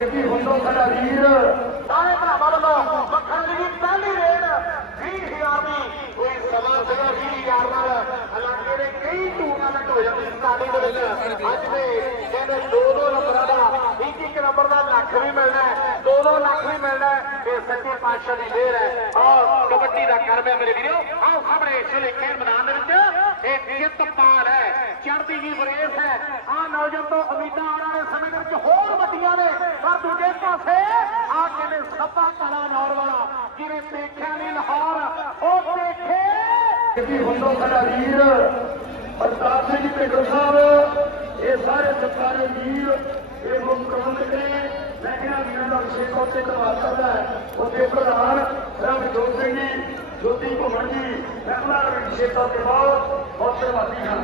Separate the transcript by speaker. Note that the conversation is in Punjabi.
Speaker 1: ਵੀਰ।
Speaker 2: ਸਾਰੇ ਭਰਾਵਾਂ ਵੱਲੋਂ ਮੱਖਣ ਦੀ ਪਹਿਲੀ ਰੇਡ 20000 ਦੀ। ਕੋਈ ਸਮਾਂ ਸੀਗਾ 20000 ਨਾਲ। ਇਲਾਕੇ ਦੇ ਕਈ ਟੂਰਨਾਮੈਂਟ ਹੋ ਜਾਂਦੇ ਸਟਾਰਟਿੰਗ ਦੇ ਵਿੱਚ। ਅੱਜ ਦੇ ਕਹਿੰਦੇ ਦੋ ਦੋ ਨੰਬਰਾਂ ਦਾ, ਇੱਕ ਇੱਕ ਨੰਬਰ ਦਾ ਲੱਖ ਵੀ ਮਿਲਣਾ ਹੈ। ਦੋ ਦੋ ਲੱਖ ਵੀ ਮਿਲਣਾ ਇਹ ਸੱਚੇ ਪਾਤਸ਼ਾਹ ਦੀ ਮਿਹਰ ਹੈ। ਆਹ ਕਬੱਡੀ ਦਾ ਕਰਮ ਹੈ ਮੇਰੇ ਵੀਰੋ। ਆਹ ਸਾਹਮਣੇ ਛੋਲੇ ਖੇਡ ਮੈਦਾਨ ਦੇ ਵਿੱਚ। ਇਹ ਜਿੱਤਪਾਲ ਹੈ। ਚੜ੍ਹਦੀ ਦੀ ਬਰੇਸ ਹੈ। ਆਹ ਨੌਜਵਾਨ ਤੋਂ ਉਮੀਦਾਂ ਆਉਣ ਵਾਲੇ ਸਮੇਂ ਦੇ ਵਿੱਚ ਹੋਰ ਵੱਡੀਆਂ ਨੇ ਪਰ ਦੂਜੇ ਪਾਸੇ ਆ ਕਿਵੇਂ ਸੱਪਾ ਕਲਾ ਨੌਰ ਵਾਲਾ ਜਿਵੇਂ ਦੇਖਿਆ ਨਹੀਂ ਲਾਹੌਰ, ਉਹ ਦੇਖੇ
Speaker 1: ਕਿਤੇ ਹੁੰਦੋ ਸਾਡਾ ਵੀਰ ਪ੍ਰਤਾਪ ਸਿੰਘ ਭੇਡੋ ਸਾਹਿਬ, ਇਹ ਸਾਰੇ ਸਰਕਾਰੀ ਵੀਰ, ਇਹ ਮੁੱਖ ਨੇ? ਮੈਂ ਕਿਹਾ ਵੀਰਾਂ ਦਾ ਵਿਸ਼ੇਸ਼ ਤੇ ਧੰਨਵਾਦ ਕਰਦਾ ਉਹਦੇ ਪ੍ਰਧਾਨ ਰਾਮ ਜੋਤ ਸਿੰਘ ਜੀ ਜੋਤੀ ਘੁੰਮਣ ਜੀ, ਮੈਂ ਉਹਨਾਂ ਦਾ ਵੀ ਤੇ ਬਹੁਤ ਬਹੁਤ ਧੰਨਵਾਦੀ ਹਾਂ।